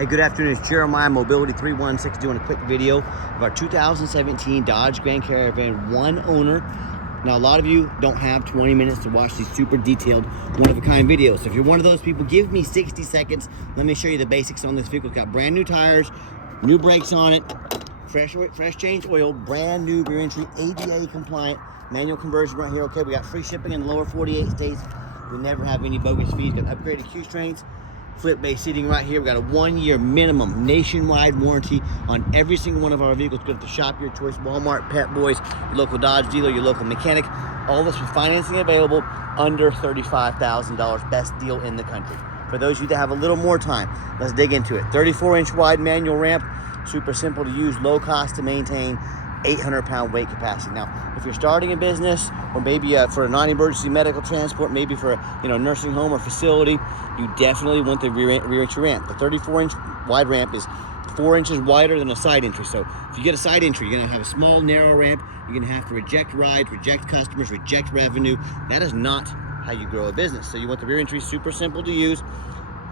Hey, good afternoon. It's Jeremiah, Mobility 316, doing a quick video of our 2017 Dodge Grand Caravan, one owner. Now, a lot of you don't have 20 minutes to watch these super detailed, one-of-a-kind videos. So if you're one of those people, give me 60 seconds. Let me show you the basics on this vehicle. It's got brand new tires, new brakes on it, fresh changed oil, brand new rear entry, ADA compliant, manual conversion right here. Okay, we got free shipping in the lower 48 states. We never have any bogus fees. Got upgraded Q strains. Flip base seating right here. We got a 1-year minimum nationwide warranty on every single one of our vehicles. Go to the shop your choice, Walmart, Pet Boys, your local Dodge dealer, your local mechanic. All this with financing available under $35,000. Best deal in the country. For those of you that have a little more time, let's dig into it. 34-inch wide manual ramp, super simple to use, low cost to maintain, 800-pound weight capacity. Now, if you're starting a business, or maybe for a non-emergency medical transport, maybe for a nursing home or facility, you definitely want the rear entry ramp. The 34-inch wide ramp is 4 inches wider than a side entry. So if you get a side entry, you're gonna have a small, narrow ramp. You're gonna have to reject rides, reject customers, reject revenue. That is not how you grow a business. So you want the rear entry super simple to use.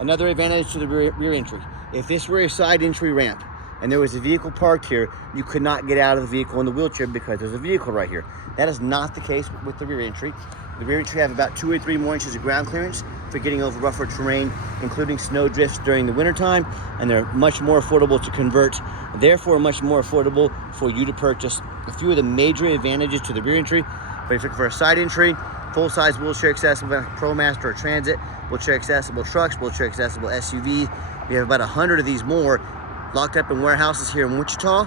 Another advantage to the rear entry, if this were a side entry ramp, and there was a vehicle parked here, you could not get out of the vehicle in the wheelchair because there's a vehicle right here. That is not the case with the rear entry. The rear entry have about 2 or 3 more inches of ground clearance for getting over rougher terrain, including snow drifts during the wintertime, and they're much more affordable to convert, therefore much more affordable for you to purchase. A few of the major advantages to the rear entry, but if you're looking for a side entry, full-size wheelchair accessible ProMaster or Transit, wheelchair accessible trucks, wheelchair accessible SUV. We have about 100 of these more locked up in warehouses here in Wichita,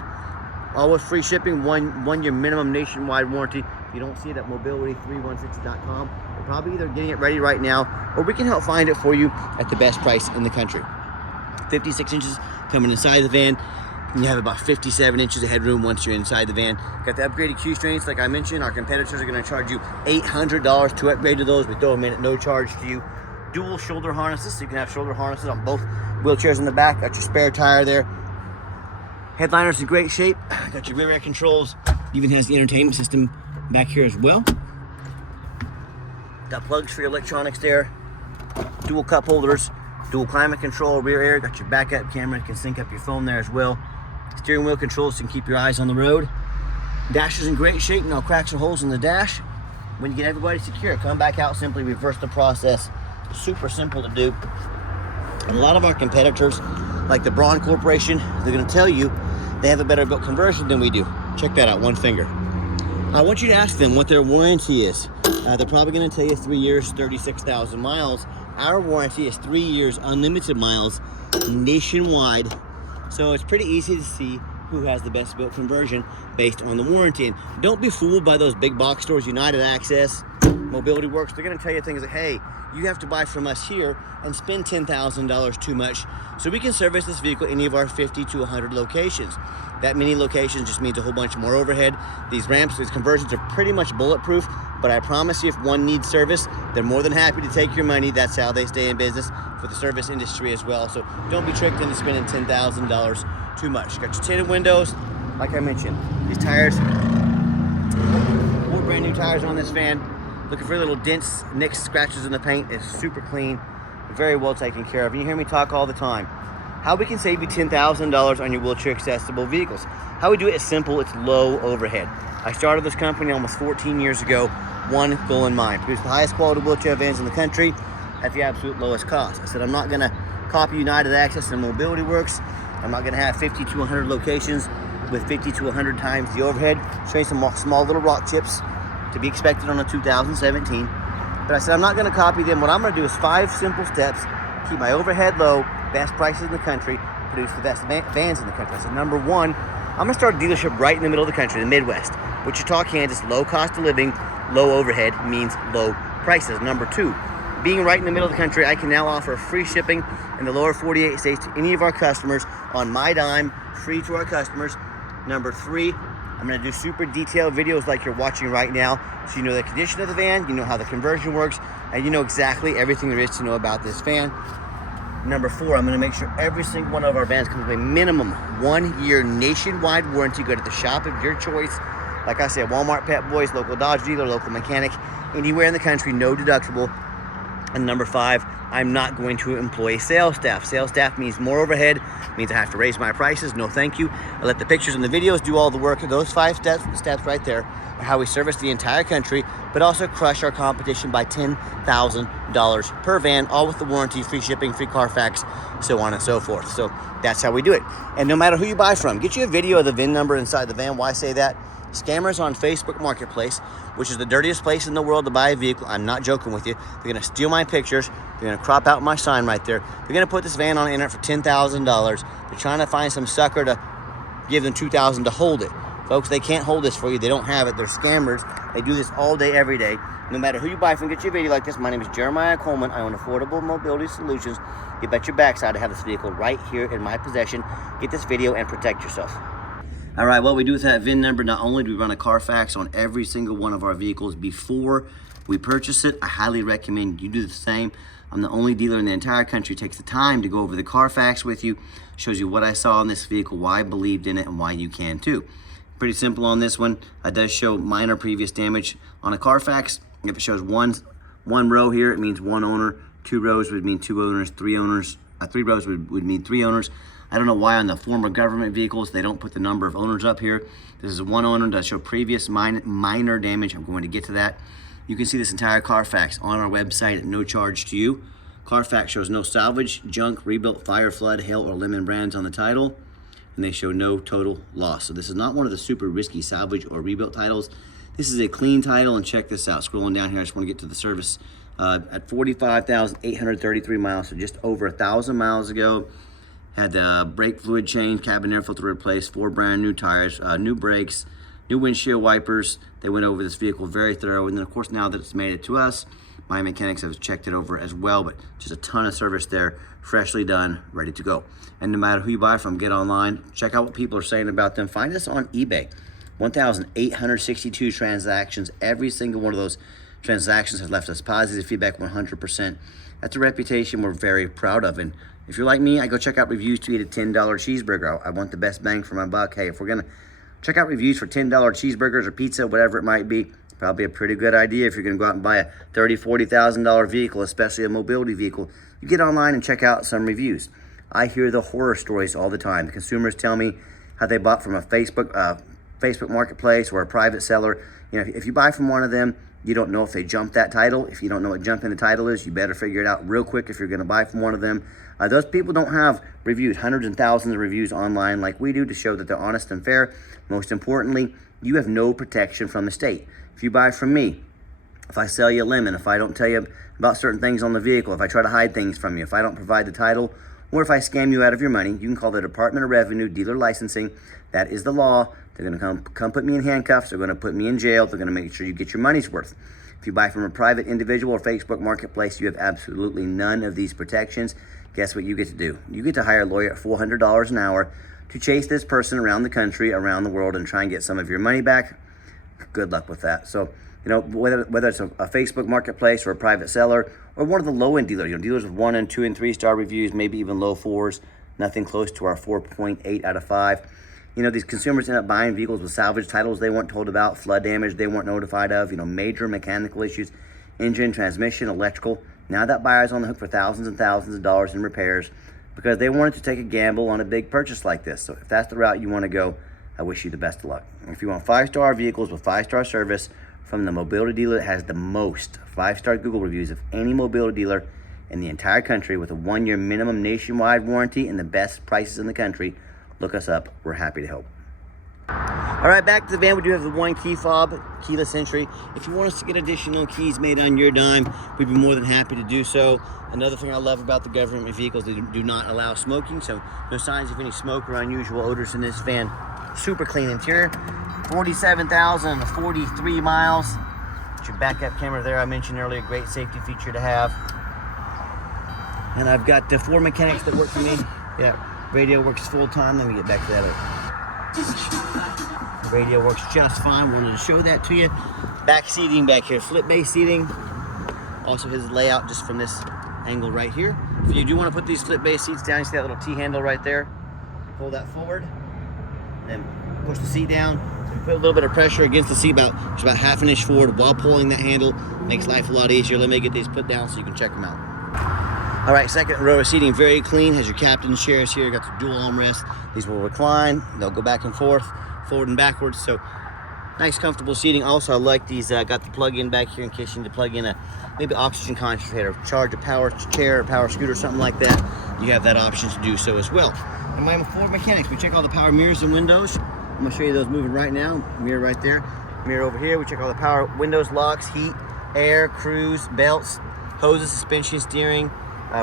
all with free shipping, one year minimum nationwide warranty. If you don't see it at mobility316.com, we're probably either getting it ready right now, or we can help find it for you at the best price in the country. 56 inches coming inside the van. You have about 57 inches of headroom once you're inside the van. Got the upgraded Q strains, like I mentioned. Our competitors are going to charge you $800 to upgrade to those. We throw them in at no charge to you. Dual shoulder harnesses, so you can have shoulder harnesses on both wheelchairs in the back. Got your spare tire there. Headliner's in great shape. Got your rear air controls. Even has the entertainment system back here as well. Got plugs for your electronics there. Dual cup holders, dual climate control, rear air. Got your backup camera. You can sync up your phone there as well. Steering wheel controls so you can keep your eyes on the road. Dash is in great shape. No cracks or holes in the dash. When you get everybody secure, come back out, simply reverse the process. Super simple to do. And a lot of our competitors, like the Braun Corporation, they're going to tell you they have a better built conversion than we do. Check that out, one finger. I want you to ask them what their warranty is. They're probably going to tell you 3 years, 36,000 miles. Our warranty is 3 years, unlimited miles, nationwide. So it's pretty easy to see who has the best built conversion based on the warranty. And don't be fooled by those big box stores, United Access, Mobility Works. They're going to tell you things like, hey, you have to buy from us here and spend $10,000 too much so we can service this vehicle any of our 50 to 100 locations. That many locations just means a whole bunch more overhead. These ramps, these conversions are pretty much bulletproof, but I promise you, if one needs service, they're more than happy to take your money. That's how they stay in business for the service industry as well. So don't be tricked into spending $10,000 too much. Got your tinted windows, like I mentioned. These tires, 4 brand new tires on this van. Looking for little dents, nicks, scratches in the paint. It's super clean, very well taken care of. And you hear me talk all the time. How we can save you $10,000 on your wheelchair accessible vehicles. How we do it is simple, it's low overhead. I started this company almost 14 years ago, one goal in mind: produce the highest quality wheelchair vans in the country at the absolute lowest cost. I said I'm not gonna copy United Access and Mobility Works. I'm not gonna have 50 to 100 locations with 50 to 100 times the overhead. Show you some small little rock chips to be expected on a 2017. But I said I'm not going to copy them. What I'm going to do is 5 simple steps, keep my overhead low, best prices in the country, produce the best vans in the country. I said number 1, I'm going to start a dealership right in the middle of the country, the Midwest. Wichita, Kansas, low cost of living, low overhead means low prices. Number 2, being right in the middle of the country, I can now offer free shipping in the lower 48 states to any of our customers on my dime, free to our customers. Number 3, I'm going to do super detailed videos like you're watching right now, so you know the condition of the van, you know how the conversion works, and you know exactly everything there is to know about this van. Number 4, I'm going to make sure every single one of our vans comes with a minimum 1-year nationwide warranty. Go to the shop of your choice. Like I said, Walmart, Pet Boys, local Dodge dealer, local mechanic, anywhere in the country, no deductible. And number 5, I'm not going to employ sales staff. Sales staff means more overhead, means I have to raise my prices. No thank you. I let the pictures and the videos do all the work. Those 5 steps right there are how we service the entire country, but also crush our competition by $10,000 per van, all with the warranty, free shipping, free Carfax, so on and so forth. So that's how we do it. And no matter who you buy from, get you a video of the VIN number inside the van. Why I say that? Scammers on Facebook Marketplace, which is the dirtiest place in the world to buy a vehicle. I'm not joking with you. They're gonna steal my pictures. They're gonna crop out my sign right there. They're gonna put this van on the internet for $10,000. They're trying to find some sucker to give them $2,000 to hold it. Folks, they can't hold this for you. They don't have it. They're scammers. They do this all day, every day. No matter who you buy from, get you a video like this. My name is Jeremiah Coleman. I own Affordable Mobility Solutions. You bet your backside to have this vehicle right here in my possession. Get this video and protect yourself. All right, what we do with that VIN number, not only do we run a Carfax on every single one of our vehicles before we purchase it, I highly recommend you do the same. I'm the only dealer in the entire country who takes the time to go over the Carfax with you, shows you what I saw in this vehicle, why I believed in it, and why you can too. Pretty simple on this one. It does show minor previous damage on a Carfax. If it shows one row here, it means one owner. 2 rows would mean 2 owners. 3 owners, 3 rows would mean 3 owners. I don't know why on the former government vehicles they don't put the number of owners up here. This is 1 owner, does show previous minor damage. I'm going to get to that. You can see this entire Carfax on our website at no charge to you. Carfax shows no salvage, junk, rebuilt, fire, flood, hail, or lemon brands on the title, and they show no total loss. So this is not one of the super risky salvage or rebuilt titles. This is a clean title, and check this out. Scrolling down here, I just want to get to the service. At 45,833 miles, so just over 1,000 miles ago. Had the brake fluid change, cabin air filter replaced, 4 brand new tires, new brakes, new windshield wipers. They went over this vehicle very thorough. And then of course, now that it's made it to us, my mechanics have checked it over as well, but just a ton of service there, freshly done, ready to go. And no matter who you buy from, get online, check out what people are saying about them. Find us on eBay. 1,862 transactions. Every single one of those transactions has left us positive feedback, 100%. That's a reputation we're very proud of. And if you're like me, I go check out reviews to eat a $10 cheeseburger. I want the best bang for my buck. Hey, if we're gonna check out reviews for $10 cheeseburgers or pizza, whatever it might be, probably a pretty good idea if you're gonna go out and buy a $30,000, $40,000 vehicle, especially a mobility vehicle. You get online and check out some reviews. I hear the horror stories all the time. The consumers tell me how they bought from a Facebook Marketplace or a private seller. You know, if you buy from one of them, you don't know if they jumped that title. If you don't know what jumping the title is, you better figure it out real quick if you're gonna buy from one of them. Those people don't have reviews, hundreds and thousands of reviews online like we do to show that they're honest and fair. Most importantly, you have no protection from the state. If you buy from me, if I sell you a lemon, if I don't tell you about certain things on the vehicle, if I try to hide things from you, if I don't provide the title, or if I scam you out of your money, you can call the Department of Revenue dealer licensing. That is the law. They're gonna come put me in handcuffs. They're gonna put me in jail. They're gonna make sure you get your money's worth. If you buy from a private individual or Facebook Marketplace, you have absolutely none of these protections. Guess what you get to do? You get to hire a lawyer at $400 an hour to chase this person around the country, around the world, and try and get some of your money back. Good luck with that. So, you know, whether it's a Facebook Marketplace or a private seller or one of the low-end dealers, you know, dealers with 1 and 2 and 3 star reviews, maybe even low 4s, nothing close to our 4.8 out of 5. You know, these consumers end up buying vehicles with salvage titles they weren't told about, flood damage they weren't notified of, you know, major mechanical issues, engine, transmission, electrical. Now that buyer's on the hook for thousands and thousands of dollars in repairs because they wanted to take a gamble on a big purchase like this. So if that's the route you want to go, I wish you the best of luck. If you want 5-star vehicles with 5-star service from the mobility dealer that has the most 5-star Google reviews of any mobility dealer in the entire country with a 1-year minimum nationwide warranty and the best prices in the country, look us up. We're happy to help. All right, back to the van. We do have the 1 key fob, keyless entry. If you want us to get additional keys made on your dime, we'd be more than happy to do so. Another thing I love about the government vehicles, they do not allow smoking, so no signs of any smoke or unusual odors in this van. Super clean interior. 47,043 miles. It's your backup camera there I mentioned earlier, great safety feature to have. And I've got the 4 mechanics that work for me. Yeah, radio works full time. Let me get back to that. Radio works just fine. Wanted to show that to you. Back seating back here, flip base seating. Also his layout just from this angle right here. If you do want to put these flip base seats down, you see that little T handle right there. Pull that forward, then push the seat down. Put a little bit of pressure against the seat, just about half an inch forward while pulling that handle. Makes life a lot easier. Let me get these put down so you can check them out. All right, second row of seating, very clean. Has your captain's chairs here. Got the dual armrests. These will recline. They'll go back and forth, forward and backwards. So nice, comfortable seating. Also, I like these. Got the plug-in back here in case you need to plug in a maybe oxygen concentrator, charge a power chair, or power scooter, something like that. You have that option to do so as well. And my Ford mechanics, we check all the power mirrors and windows. I'm gonna show you those moving right now. Mirror right there, mirror over here. We check all the power windows, locks, heat, air, cruise, belts, hoses, suspension, steering,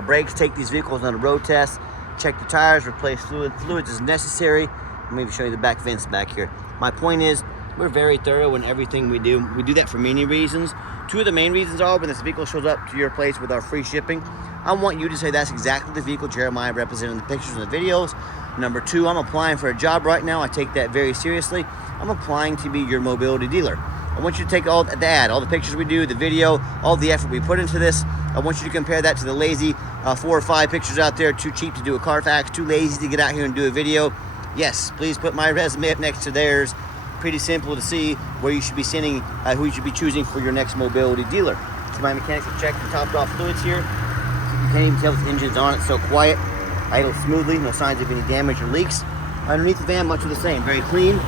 brakes. Take these vehicles on a road test. Check the tires, replace fluids as necessary. I'll maybe show you the back vents back here. My point is, we're very thorough in everything we do. We do that for many reasons. Two of the main reasons are when this vehicle shows up to your place with our free shipping, I want you to say that's exactly the vehicle Jeremiah represented in the pictures and the videos. Number two, I'm applying for a job right now. I take that very seriously. I'm applying to be your mobility dealer. I want you to take all the ad, all the pictures we do, the video, all the effort we put into this. I want you to compare that to the lazy 4 or 5 pictures out there, too cheap to do a Carfax, too lazy to get out here and do a video. Yes, please put my resume up next to theirs. Pretty simple to see where you should be sending, who you should be choosing for your next mobility dealer. So my mechanics have checked the topped off fluids here. You can't even tell if the engine's on, it's so quiet. Idle smoothly, no signs of any damage or leaks. Underneath the van, much of the same, very clean.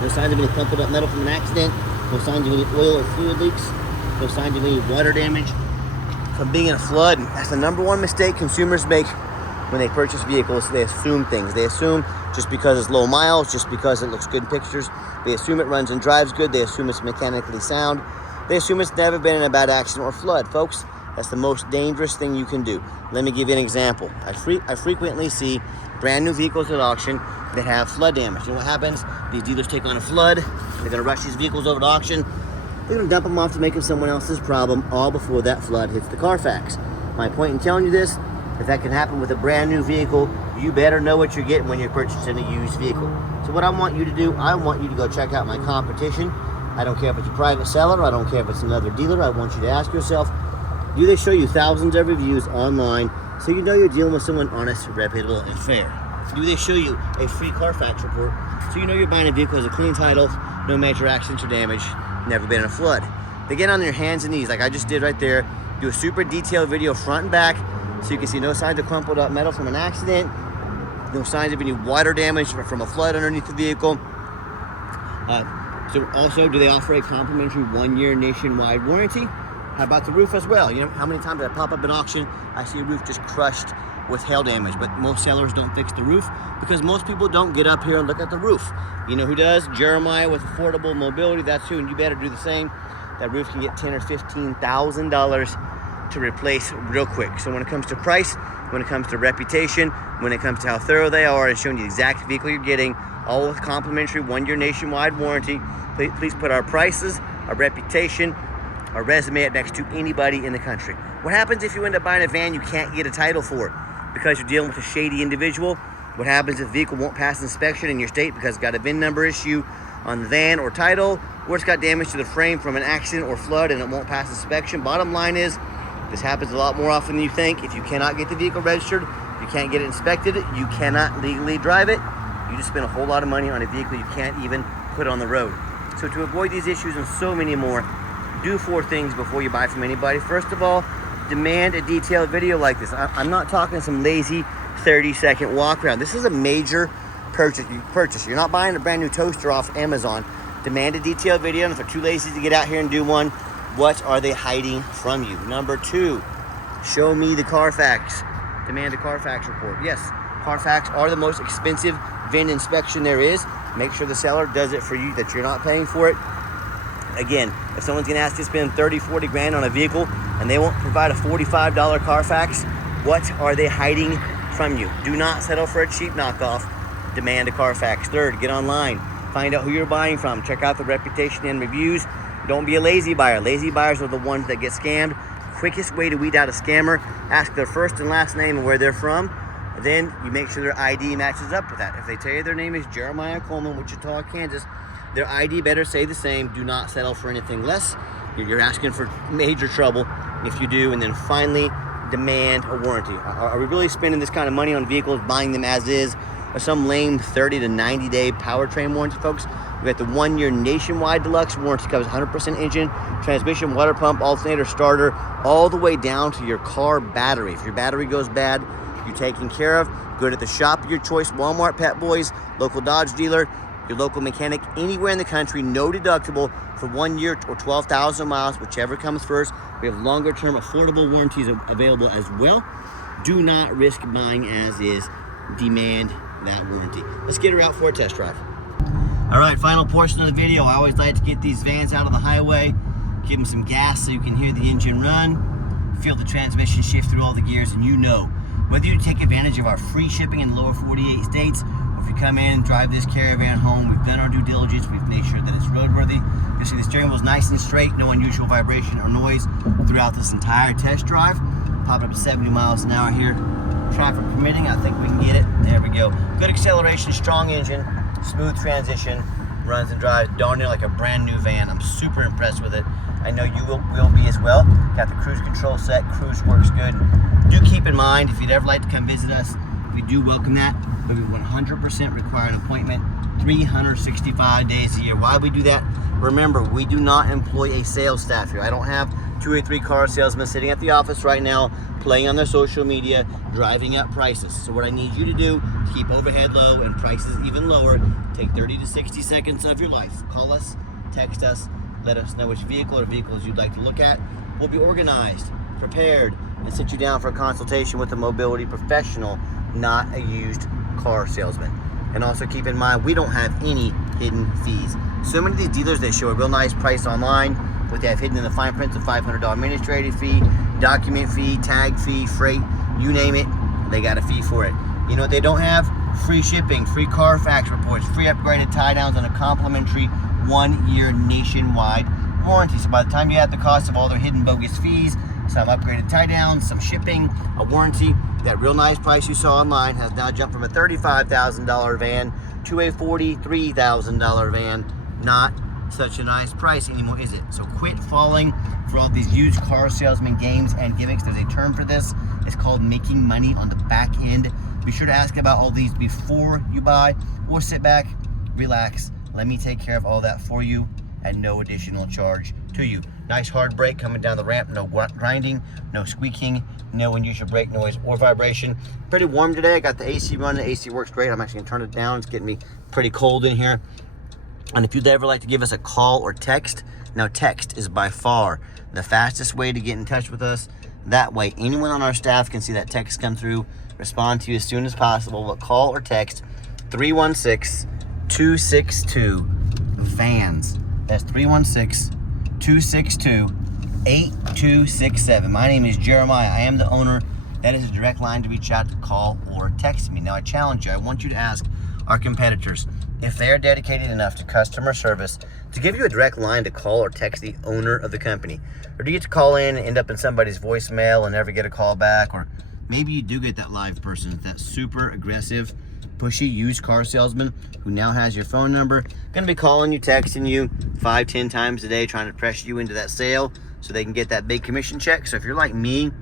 No signs of any crumpled up metal from an accident. No signs of any oil or fluid leaks. No signs of any water damage from being in a flood. That's the #1 mistake consumers make when they purchase vehicles. They assume things. They assume just because it's low miles, just because it looks good in pictures, they assume it runs and drives good. They assume it's mechanically sound. They assume it's never been in a bad accident or flood. Folks, that's the most dangerous thing you can do. Let me give you an example. I frequently see brand new vehicles at auction that have flood damage. You know what happens? These dealers take on a flood. They're gonna rush these vehicles over to auction. They're gonna dump them off to make it someone else's problem, all before that flood hits the Carfax. My point in telling you this, if that can happen with a brand new vehicle, you better know what you're getting when you're purchasing a used vehicle. So what I want you to do, I want you to go check out my competition. I don't care if it's a private seller, I don't care if it's another dealer. I want you to ask yourself, do they show you thousands of reviews online so you know you're dealing with someone honest, reputable, and fair? Do they show you a free Carfax report so you know you're buying a vehicle with a clean title, no major accidents or damage, never been in a flood? They get on their hands and knees like I just did right there, do a super detailed video front and back so you can see no signs of crumpled up metal from an accident, no signs of any water damage from a flood underneath the vehicle. So also, do they offer a complimentary 1-year nationwide warranty? How about the roof as well? You know, how many times I pop up at auction, I see a roof just crushed with hail damage, but most sellers don't fix the roof because most people don't get up here and look at the roof. You know who does? Jeremiah with Affordable Mobility, that's who, and you better do the same. That roof can get $10,000 or $15,000 to replace real quick. So when it comes to price, when it comes to reputation, when it comes to how thorough they are and showing you the exact vehicle you're getting, all with complimentary 1-year nationwide warranty, please put our prices, our reputation, our resume up next to anybody in the country. What happens if you end up buying a van you can't get a title for because you're dealing with a shady individual? What happens if the vehicle won't pass inspection in your state because it's got a VIN number issue on the van or title, or it's got damage to the frame from an accident or flood and it won't pass inspection? Bottom line is, this happens a lot more often than you think. If you cannot get the vehicle registered, you can't get it inspected, you cannot legally drive it, you just spend a whole lot of money on a vehicle you can't even put on the road. So to avoid these issues and so many more, do 4 things before you buy from anybody. First of all, demand a detailed video like this. I'm not talking some lazy 30-second walk around. This is a major purchase. You're not buying a brand new toaster off Amazon. Demand a detailed video, and if they're too lazy to get out here and do one, what are they hiding from you? Number 2, show me the Carfax. Demand a Carfax report. Yes, Carfax are the most expensive VIN inspection there is. Make sure the seller does it for you, that you're not paying for it. Again, if someone's gonna ask you to spend 30, 40 grand on a vehicle and they won't provide a $45 Carfax, what are they hiding from you? Do not settle for a cheap knockoff. Demand a Carfax. Third, get online. Find out who you're buying from. Check out the reputation and reviews. Don't be a lazy buyer. Lazy buyers are the ones that get scammed. Quickest way to weed out a scammer, ask their first and last name and where they're from. Then you make sure their ID matches up with that. If they tell you their name is Jeremiah Coleman, Wichita, Kansas, their ID better say the same. Do not settle for anything less. You're asking for major trouble if you do. And then finally, demand a warranty. Are we really spending this kind of money on vehicles, buying them as is, or some lame 30 to 90 day powertrain warranty, folks. We got the 1 year nationwide deluxe warranty, covers 100% engine, transmission, water pump, alternator, starter, all the way down to your car battery. If your battery goes bad, you're taken care of. Good at the shop of your choice, Walmart, Pet Boys, local Dodge dealer, your local mechanic, anywhere in the country, no deductible for 1 year or 12,000 miles, whichever comes first. We have longer term affordable warranties available as well. Do not risk buying as is, demand that warranty. Let's get her out for a test drive. All right, final portion of the video. I always like to get these vans out of the highway, give them some gas so you can hear the engine run, feel the transmission shift through all the gears, and you know, whether you take advantage of our free shipping in the lower 48 states, or if you come in and drive this Caravan home, we've done our due diligence, we've made sure that it's roadworthy. You'll see the steering wheel is nice and straight, no unusual vibration or noise throughout this entire test drive. Popping up to 70 miles an hour here. Traffic permitting, I think we can get it. There we go. Good acceleration, strong engine, smooth transition, runs and drives darn near like a brand new van. I'm super impressed with it. I know you will be as well. Got the cruise control set, cruise works good. Do keep in mind, if you'd ever like to come visit us, we do welcome that, but we 100% require an appointment 365 days a year. Why we do that? Remember, we do not employ a sales staff here. I don't have 2 or 3 car salesmen sitting at the office right now, playing on their social media, driving up prices. So what I need you to do to keep overhead low and prices even lower, take 30 to 60 seconds of your life. Call us, text us, let us know which vehicle or vehicles you'd like to look at. We'll be organized, prepared, and sit you down for a consultation with a mobility professional, not a used car salesman. And also keep in mind, we don't have any hidden fees. So many of these dealers, they show a real nice price online, but they have hidden in the fine print, the $500 administrative fee, document fee, tag fee, freight, you name it, they got a fee for it. You know what they don't have? Free shipping, free Carfax reports, free upgraded tie downs, and a complimentary 1 year nationwide warranty. So by the time you add the cost of all their hidden bogus fees, some upgraded tie downs, some shipping, a warranty, that real nice price you saw online has now jumped from a $35,000 van to a $43,000 van. Not such a nice price anymore, is it? So quit falling for all these used car salesman games and gimmicks. There's a term for this. It's called making money on the back end. Be sure to ask about all these before you buy, or sit back, relax, let me take care of all that for you at no additional charge to you. Nice hard brake coming down the ramp, no grinding, no squeaking, no unusual brake noise or vibration. Pretty warm today. I got the AC running. The AC works great. I'm actually gonna turn it down. It's getting me pretty cold in here. And if you'd ever like to give us a call or text, now text is by far the fastest way to get in touch with us. That way, anyone on our staff can see that text come through, respond to you as soon as possible. But call or text 316-262-VANS. That's 316-262-8267. My name is Jeremiah. I am the owner. That is a direct line to reach out, to call or text me. Now I challenge you. I want you to ask our competitors if they are dedicated enough to customer service to give you a direct line to call or text the owner of the company. Or do you get to call in and end up in somebody's voicemail and never get a call back? Or maybe you do get that live person, that super aggressive, pushy used car salesman who now has your phone number, gonna be calling you, texting you 5-10 times a day, trying to pressure you into that sale so they can get that big commission check. So if you're like me,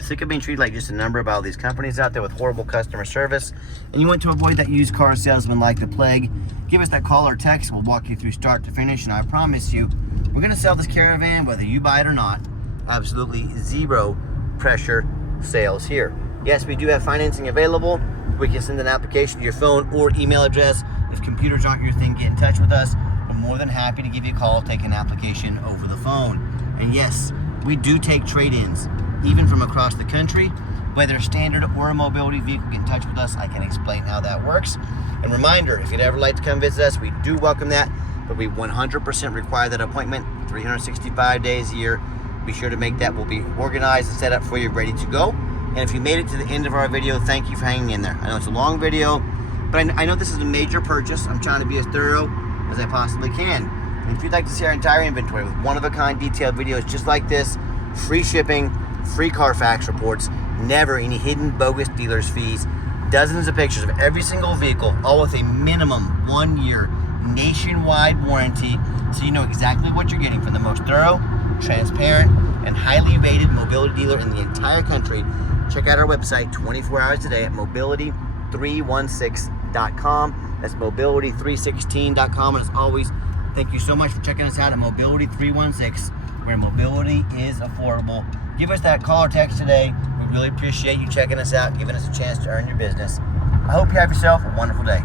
sick of being treated like just a number by all these companies out there with horrible customer service, and you want to avoid that used car salesman like the plague, give us that call or text. We'll walk you through start to finish, and I promise you, we're gonna sell this Caravan whether you buy it or not. Absolutely zero pressure sales here. Yes, we do have financing available. We can send an application to your phone or email address. If computers aren't your thing, get in touch with us. We're more than happy to give you a call, take an application over the phone. And yes, we do take trade-ins, even from across the country. Whether a standard or a mobility vehicle, get in touch with us. I can explain how that works. And reminder, if you'd ever like to come visit us, we do welcome that, but we 100% require that appointment 365 days a year. Be sure to make that. We'll be organized and set up for you, ready to go. And if you made it to the end of our video, thank you for hanging in there. I know it's a long video, but I know this is a major purchase. I'm trying to be as thorough as I possibly can. And if you'd like to see our entire inventory with one-of-a-kind detailed videos just like this, free shipping, free Carfax reports, never any hidden bogus dealers fees, dozens of pictures of every single vehicle, all with a minimum 1 year nationwide warranty, so you know exactly what you're getting from the most thorough, transparent, and highly rated mobility dealer in the entire country. Check out our website 24 hours a day at mobility316.com. mobility316.com. That's mobility316.com. And as always, thank you so much for checking us out at Mobility 316, where mobility is affordable. Give us that call or text today. We really appreciate you checking us out, giving us a chance to earn your business. I hope you have yourself a wonderful day.